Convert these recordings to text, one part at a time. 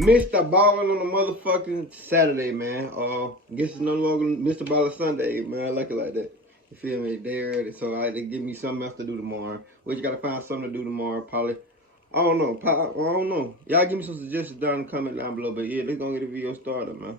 Mr. Ballin on a motherfucking Saturday, man. Guess it's no longer Mr. Ballin Sunday, man. I like it like that. You feel me? There, so they give me something else to do tomorrow. We just gotta find something to do tomorrow, probably. I don't know. Y'all give me some suggestions down in the comment down below. But yeah, let's go get the video started, man.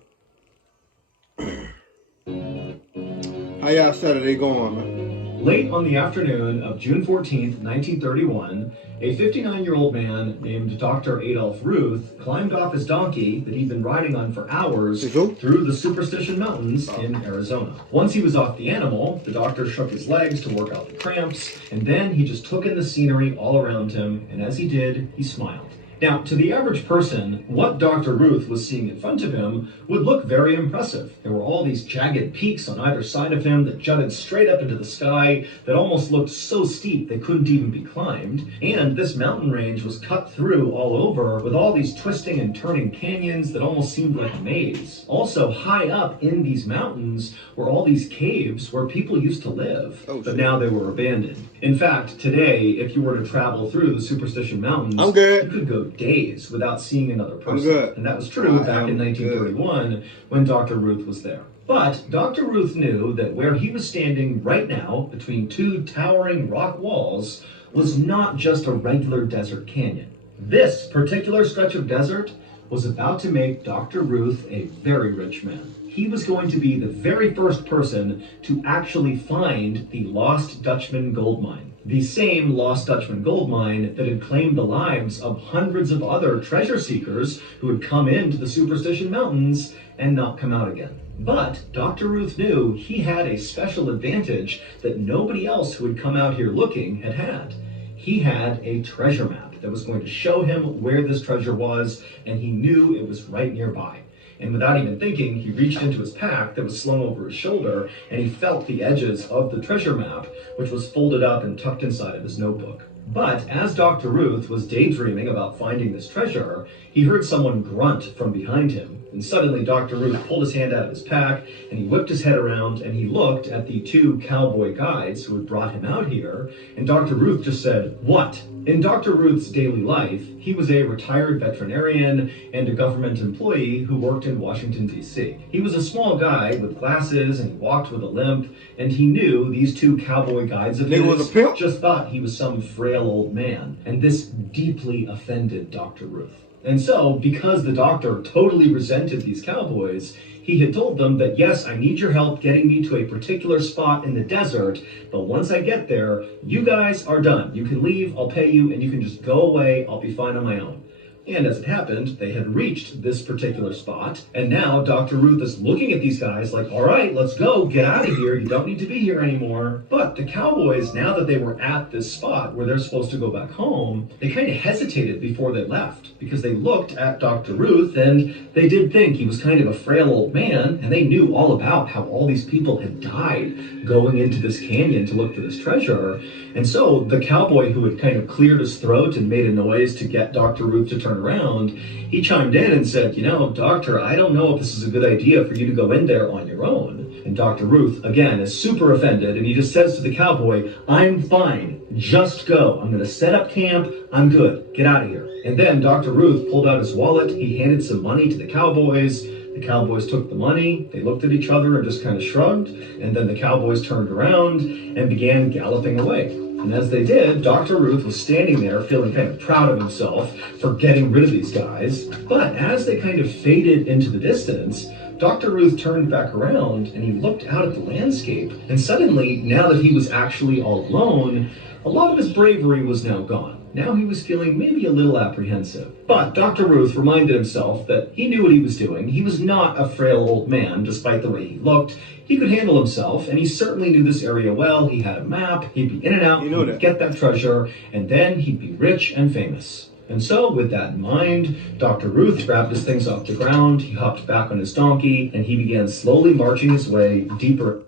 How y'all Saturday going, man? Late on the afternoon of June 14th, 1931, a 59-year-old man named Dr. Adolph Ruth climbed off his donkey that he'd been riding on for hours through the Superstition Mountains in Arizona. Once he was off the animal, the doctor shook his legs to work out the cramps, and then he just took in the scenery all around him, and as he did, he smiled. Now, to the average person, what Dr. Ruth was seeing in front of him would look very impressive. There were all these jagged peaks on either side of him that jutted straight up into the sky that almost looked so steep they couldn't even be climbed. And this mountain range was cut through all over with all these twisting and turning canyons that almost seemed like a maze. Also, high up in these mountains were all these caves where people used to live, but now they were abandoned. In fact, today, if you were to travel through the Superstition Mountains, you could go days without seeing another person. And that was true back in 1931 when Dr. Ruth was there. But Dr. Ruth knew that where he was standing right now, between two towering rock walls, was not just a regular desert canyon. This particular stretch of desert was about to make Dr. Ruth a very rich man. He was going to be the very first person to actually find the Lost Dutchman gold mine. The same Lost Dutchman gold mine that had claimed the lives of hundreds of other treasure seekers who had come into the Superstition Mountains and not come out again. But Dr. Ruth knew he had a special advantage that nobody else who had come out here looking had had. He had a treasure map that was going to show him where this treasure was, and he knew it was right nearby. And without even thinking, he reached into his pack that was slung over his shoulder, and he felt the edges of the treasure map, which was folded up and tucked inside of his notebook. But as Dr. Ruth was daydreaming about finding this treasure, he heard someone grunt from behind him. And suddenly Dr. Ruth pulled his hand out of his pack, and he whipped his head around, and he looked at the two cowboy guides who had brought him out here, and Dr. Ruth just said, "What?" In Dr. Ruth's daily life, he was a retired veterinarian and a government employee who worked in Washington, D.C. He was a small guy with glasses, and he walked with a limp, and he knew these two cowboy guides of his just thought he was some frail old man, and this deeply offended Dr. Ruth. And so, because the doctor totally resented these cowboys, he had told them that, yes, I need your help getting me to a particular spot in the desert, but once I get there, you guys are done. You can leave, I'll pay you, and you can just go away, I'll be fine on my own. And as it happened, they had reached this particular spot, and now Dr. Ruth is looking at these guys like, all right, let's go, get out of here, you don't need to be here anymore. But the cowboys, now that they were at this spot where they're supposed to go back home, they kind of hesitated before they left, because they looked at Dr. Ruth, and they did think he was kind of a frail old man, and they knew all about how all these people had died going into this canyon to look for this treasure. And so the cowboy who had kind of cleared his throat and made a noise to get Dr. Ruth to turn around, he chimed in and said, "You know, doctor, I don't know if this is a good idea for you to go in there on your own." And Dr. Ruth, again, is super offended, and he just says to the cowboy, "I'm fine, just go. I'm gonna set up camp, I'm good, get out of here." And then Dr. Ruth pulled out his wallet, he handed some money to the cowboys. The cowboys took the money, they looked at each other and just kind of shrugged, and then the cowboys turned around and began galloping away. And as they did, Dr. Ruth was standing there feeling kind of proud of himself for getting rid of these guys. But as they kind of faded into the distance, Dr. Ruth turned back around and he looked out at the landscape. And suddenly, now that he was actually all alone, a lot of his bravery was now gone. Now he was feeling maybe a little apprehensive. But Dr. Ruth reminded himself that he knew what he was doing. He was not a frail old man, despite the way he looked. He could handle himself, and he certainly knew this area well. He had a map, he'd be in and out, he'd get that treasure, and then he'd be rich and famous. And so, with that in mind, Dr. Ruth grabbed his things off the ground, he hopped back on his donkey, and he began slowly marching his way deeper.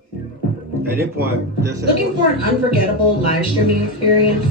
At that point, looking for an unforgettable live streaming experience?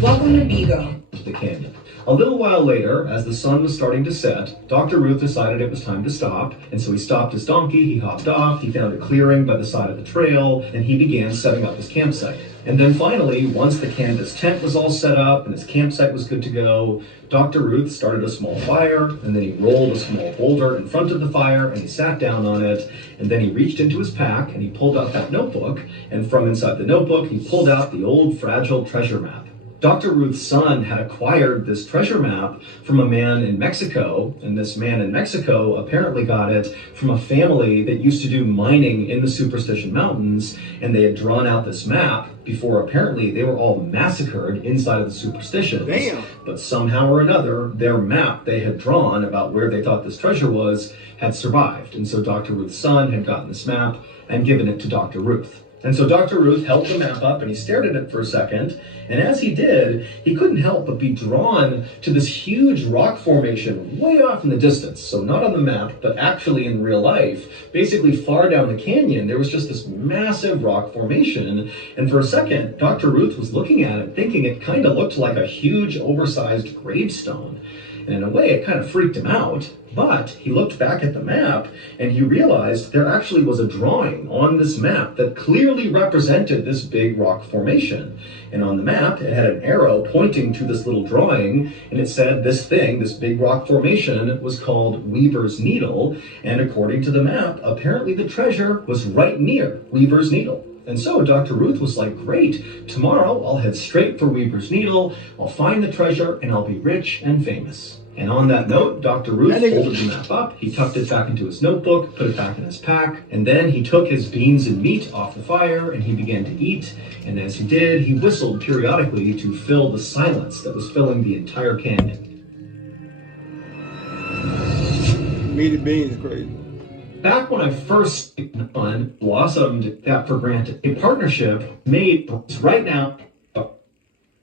Welcome to Bigo. The canyon. A little while later, as the sun was starting to set, Dr. Ruth decided it was time to stop, and so he stopped his donkey, he hopped off, he found a clearing by the side of the trail, and he began setting up his campsite. And then finally, once the canvas tent was all set up and his campsite was good to go, Dr. Ruth started a small fire, and then he rolled a small boulder in front of the fire and he sat down on it, and then he reached into his pack and he pulled out that notebook, and from inside the notebook he pulled out the old fragile treasure map. Dr. Ruth's son had acquired this treasure map from a man in Mexico, and this man in Mexico apparently got it from a family that used to do mining in the Superstition Mountains, and they had drawn out this map before apparently they were all massacred inside of the Superstitions. Damn. But somehow or another, their map they had drawn about where they thought this treasure was had survived, and so Dr. Ruth's son had gotten this map and given it to Dr. Ruth. And so Dr. Ruth held the map up and he stared at it for a second, and as he did, he couldn't help but be drawn to this huge rock formation way off in the distance. So not on the map, but actually in real life, basically far down the canyon, there was just this massive rock formation. And for a second, Dr. Ruth was looking at it, thinking it kind of looked like a huge, oversized gravestone. And in a way, it kind of freaked him out. But he looked back at the map and he realized there actually was a drawing on this map that clearly represented this big rock formation. And on the map, it had an arrow pointing to this little drawing, and it said this thing, this big rock formation, was called Weaver's Needle. And according to the map, apparently the treasure was right near Weaver's Needle. And so Dr. Ruth was like, great, tomorrow I'll head straight for Weaver's Needle, I'll find the treasure, and I'll be rich and famous. And on that note, Dr. Ruth folded the map up, he tucked it back into his notebook, put it back in his pack, and then he took his beans and meat off the fire and he began to eat. And as he did, he whistled periodically to fill the silence that was filling the entire canyon. Meaty beans is crazy. Back when I first blossomed that for granted, a partnership made right now.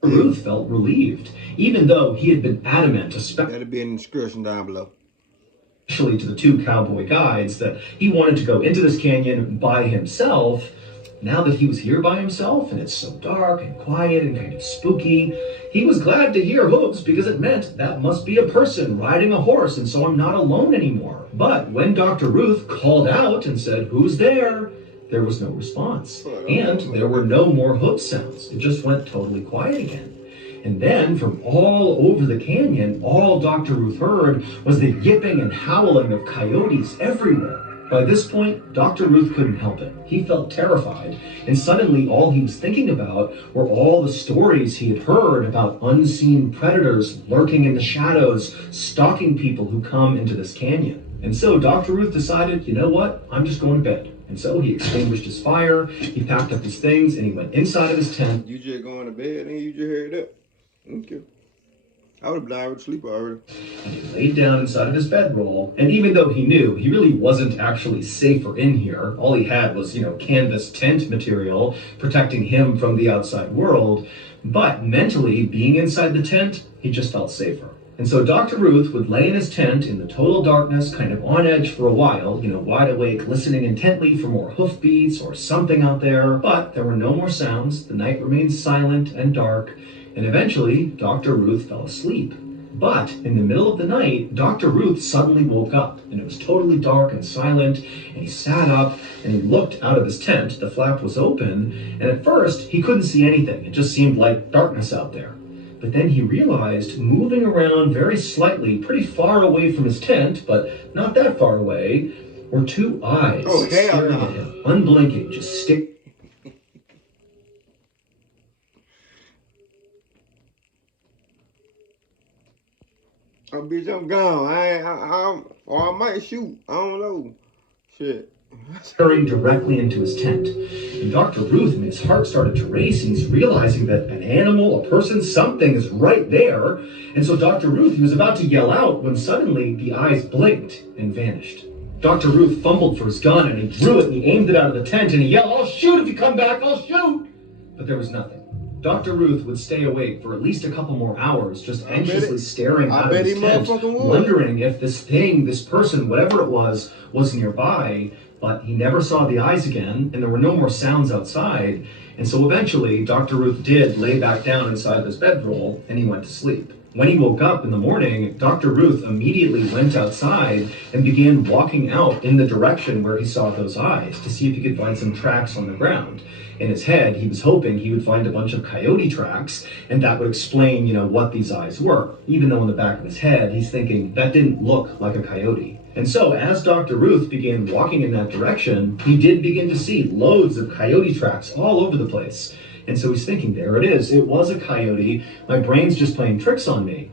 Ruth felt relieved, even though he had been adamant, That'll be in the description down below. Especially to the two cowboy guides, that he wanted to go into this canyon by himself. Now that he was here by himself, and it's so dark and quiet and kind of spooky, he was glad to hear hooves because it meant that must be a person riding a horse, and so I'm not alone anymore. But when Dr. Ruth called out and said, "Who's there?" there was no response. And there were no more hoof sounds. It just went totally quiet again. And then from all over the canyon, all Dr. Ruth heard was the yipping and howling of coyotes everywhere. By this point, Dr. Ruth couldn't help it. He felt terrified, and suddenly all he was thinking about were all the stories he had heard about unseen predators lurking in the shadows, stalking people who come into this canyon. And so Dr. Ruth decided, you know what, I'm just going to bed. And so he extinguished his fire, he packed up his things, and he went inside of his tent. You just going to bed and you just heard that? Okay. I would have been able to sleep already. And he laid down inside of his bedroll, and even though he knew he really wasn't actually safer in here, all he had was, canvas tent material protecting him from the outside world, but mentally, being inside the tent, he just felt safer. And so Dr. Ruth would lay in his tent in the total darkness, kind of on edge for a while, wide awake, listening intently for more hoofbeats or something out there. But there were no more sounds. The night remained silent and dark. And eventually, Dr. Ruth fell asleep. But in the middle of the night, Dr. Ruth suddenly woke up, and it was totally dark and silent, and he sat up, and he looked out of his tent. The flap was open, and at first, he couldn't see anything. It just seemed like darkness out there. But then he realized, moving around very slightly, pretty far away from his tent, but not that far away, were two eyes staring at him, unblinking, just stick. Oh, bitch, I'm gone. I might shoot. I don't know. Shit. Staring directly into his tent. And Dr. Ruth, his heart started to race, and he's realizing that an animal, a person, something is right there. And so Dr. Ruth, he was about to yell out when suddenly the eyes blinked and vanished. Dr. Ruth fumbled for his gun, and he drew it, and he aimed it out of the tent, and he yelled, "I'll shoot if you come back, I'll shoot!" But there was nothing. Dr. Ruth would stay awake for at least a couple more hours, just anxiously staring out of his tent, wondering if this thing, this person, whatever it was nearby. But he never saw the eyes again, and there were no more sounds outside. And so eventually, Dr. Ruth did lay back down inside of his bedroll, and he went to sleep. When he woke up in the morning, Dr. Ruth immediately went outside and began walking out in the direction where he saw those eyes to see if he could find some tracks on the ground. In his head, he was hoping he would find a bunch of coyote tracks, and that would explain, what these eyes were. Even though in the back of his head, he's thinking that didn't look like a coyote. And so as Dr. Ruth began walking in that direction, he did begin to see loads of coyote tracks all over the place. And so he's thinking, there it is. It was a coyote. My brain's just playing tricks on me.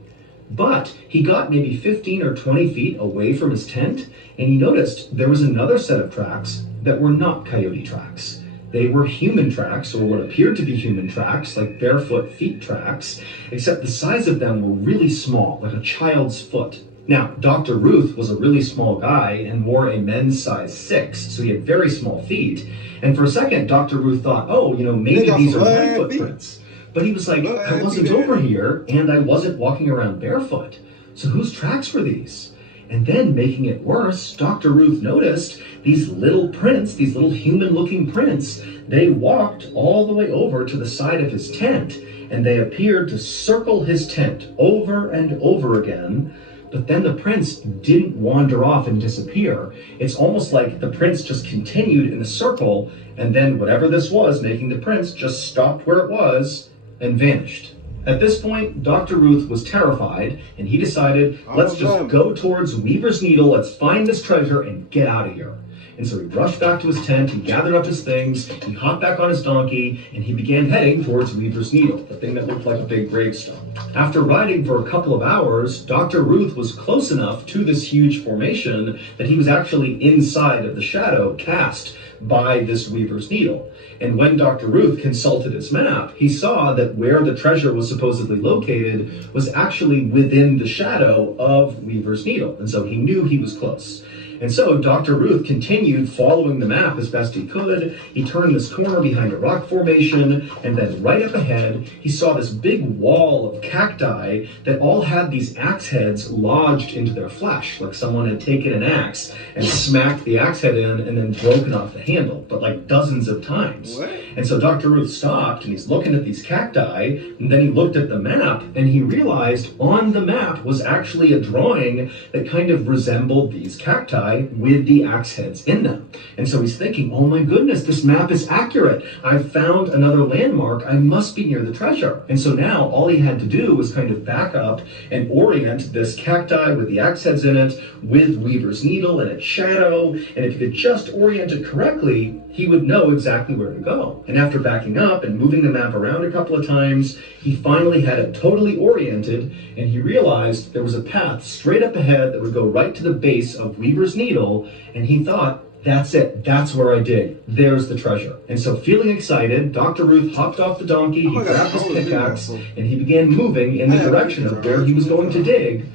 But he got maybe 15 or 20 feet away from his tent, and he noticed there was another set of tracks that were not coyote tracks. They were human tracks, or what appeared to be human tracks, like barefoot feet tracks, except the size of them were really small, like a child's foot. Now, Dr. Ruth was a really small guy and wore a men's size 6, so he had very small feet. And for a second, Dr. Ruth thought, maybe these are my footprints. But he was like, I wasn't over here, and I wasn't walking around barefoot. So whose tracks were these? And then, making it worse, Dr. Ruth noticed these little prints, these little human-looking prints. They walked all the way over to the side of his tent, and they appeared to circle his tent over and over again. But then the prints didn't wander off and disappear. It's almost like the prints just continued in a circle, and then whatever this was making the prints just stopped where it was and vanished. At this point, Dr. Ruth was terrified, and he decided, let's just go towards Weaver's Needle, let's find this treasure and get out of here. And so he rushed back to his tent, he gathered up his things, he hopped back on his donkey, and he began heading towards Weaver's Needle, the thing that looked like a big gravestone. After riding for a couple of hours, Dr. Ruth was close enough to this huge formation that he was actually inside of the shadow cast by this Weaver's Needle. And when Dr. Ruth consulted his map, he saw that where the treasure was supposedly located was actually within the shadow of Weaver's Needle. And so he knew he was close. And so Dr. Ruth continued following the map as best he could. He turned this corner behind a rock formation, and then right up ahead, he saw this big wall of cacti that all had these axe heads lodged into their flesh, like someone had taken an axe and smacked the axe head in and then broken off the handle, but like dozens of times. What? And so Dr. Ruth stopped, and he's looking at these cacti, and then he looked at the map, and he realized on the map was actually a drawing that kind of resembled these cacti with the axe heads in them. And so he's thinking, oh my goodness, this map is accurate. I've found another landmark. I must be near the treasure. And so now all he had to do was kind of back up and orient this cacti with the axe heads in it with Weaver's Needle and its shadow. And if he could just orient it correctly, he would know exactly where to go. And after backing up and moving the map around a couple of times, he finally had it totally oriented, and he realized there was a path straight up ahead that would go right to the base of Weaver's Needle, and he thought, that's it, that's where I dig, there's the treasure. And so feeling excited, Dr. Ruth hopped off the donkey, he grabbed his pickaxe, and he began moving in the direction of where he was going to dig.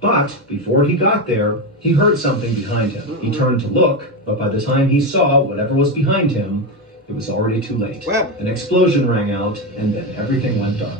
But before he got there, he heard something behind him. He turned to look, but by the time he saw whatever was behind him, it was already too late. An explosion rang out, and then everything went dark.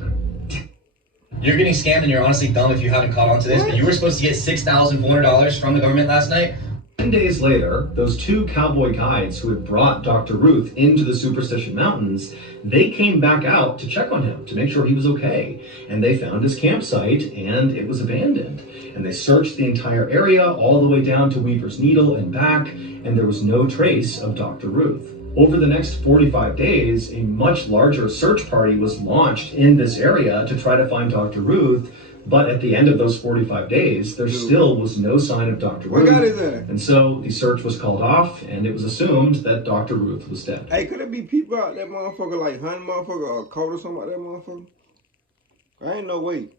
You're getting scammed, and you're honestly dumb if you haven't caught on to this, but you were supposed to get $6,400 from the government last night. 10 days later, those two cowboy guides who had brought Dr. Ruth into the Superstition Mountains, they came back out to check on him, to make sure he was okay. And they found his campsite, and it was abandoned. And they searched the entire area, all the way down to Weaver's Needle and back, and there was no trace of Dr. Ruth. Over the next 45 days, a much larger search party was launched in this area to try to find Dr. Ruth, but at the end of those 45 days, there still was no sign of Dr. Ruth. What God is that? And so the search was called off, and it was assumed that Dr. Ruth was dead. Hey, could it be people out that motherfucker like hunting motherfucker or caught or something like that motherfucker? I ain't no way.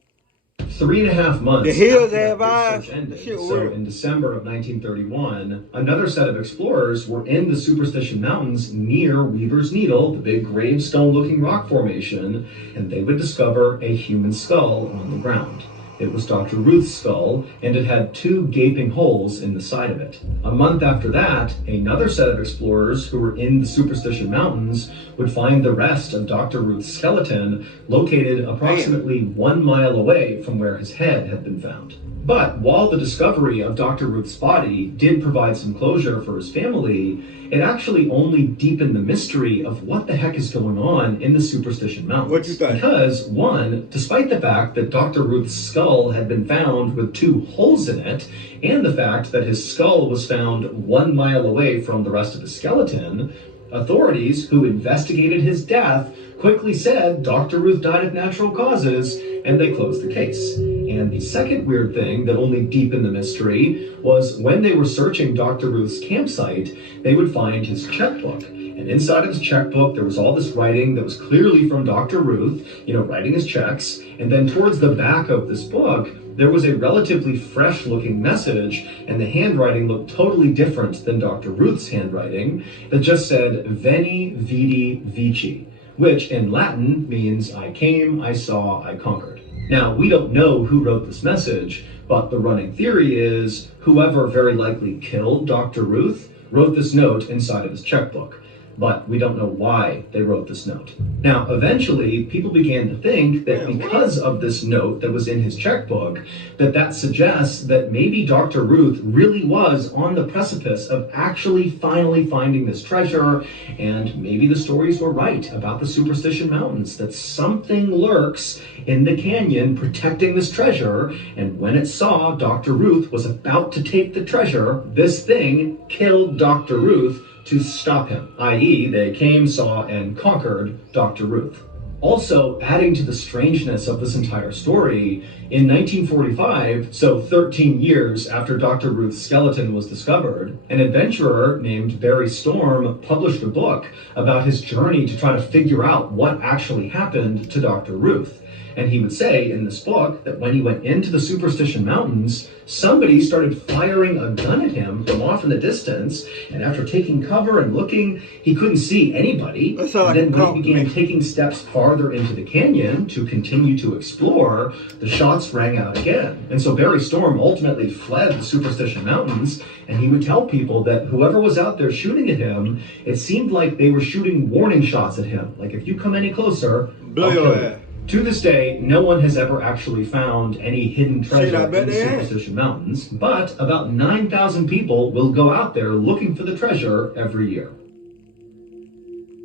3.5 months The hills after have that eyes. search ended, Shit, so weird. in December of 1931, another set of explorers were in the Superstition Mountains near Weaver's Needle, the big gravestone-looking rock formation, and they would discover a human skull on the ground. It was Dr. Ruth's skull, and it had 2 gaping holes in the side of it. A month after that, another set of explorers who were in the Superstition Mountains would find the rest of Dr. Ruth's skeleton located approximately 1 mile away from where his head had been found. But while the discovery of Dr. Ruth's body did provide some closure for his family, it actually only deepened the mystery of what the heck is going on in the Superstition Mountains. What you think? Because, one, despite the fact that Dr. Ruth's skull had been found with 2 holes in it, and the fact that his skull was found 1 mile away from the rest of his skeleton, Authorities who investigated his death quickly said Dr. Ruth died of natural causes, and they closed the case. And the second weird thing that only deepened the mystery was when they were searching Dr. Ruth's campsite, they would find his checkbook. And inside of his checkbook, there was all this writing that was clearly from Dr. Ruth, writing his checks. And then towards the back of this book, there was a relatively fresh looking message, and the handwriting looked totally different than Dr. Ruth's handwriting, that just said Veni Vidi Vici, which in Latin means I came, I saw, I conquered. Now, we don't know who wrote this message, but the running theory is whoever very likely killed Dr. Ruth wrote this note inside of his checkbook. But we don't know why they wrote this note. Now, eventually, people began to think that because of this note that was in his checkbook, that suggests that maybe Dr. Ruth really was on the precipice of actually finally finding this treasure, and maybe the stories were right about the Superstition Mountains, that something lurks in the canyon protecting this treasure, and when it saw Dr. Ruth was about to take the treasure, this thing killed Dr. Ruth to stop him, i.e. they came, saw, and conquered Dr. Ruth. Also, adding to the strangeness of this entire story, in 1945, so 13 years after Dr. Ruth's skeleton was discovered, an adventurer named Barry Storm published a book about his journey to try to figure out what actually happened to Dr. Ruth. And he would say in this book that when he went into the Superstition Mountains, somebody started firing a gun at him from off in the distance, and after taking cover and looking, he couldn't see anybody. And then when he began taking steps farther into the canyon to continue to explore, the shots rang out again. And so Barry Storm ultimately fled the Superstition Mountains, and he would tell people that whoever was out there shooting at him, it seemed like they were shooting warning shots at him. Like, if you come any closer, blow your ass. To this day, no one has ever actually found any hidden treasure in the Superstition Mountains, but about 9,000 people will go out there looking for the treasure every year.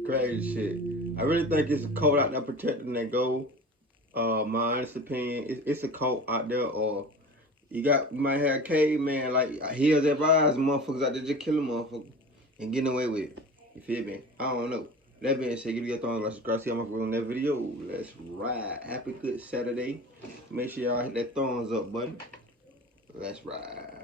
Crazy shit. I really think it's a cult out there protecting that gold. My honest opinion, it's a cult out there, or you might have a caveman, like heels advised motherfuckers out there just killing motherfuckers and getting away with it. You feel me? I don't know. That being said, give me your thumbs up, subscribe, see how much on that video. Let's ride. Happy good Saturday. Make sure y'all hit that thumbs up button. Let's ride.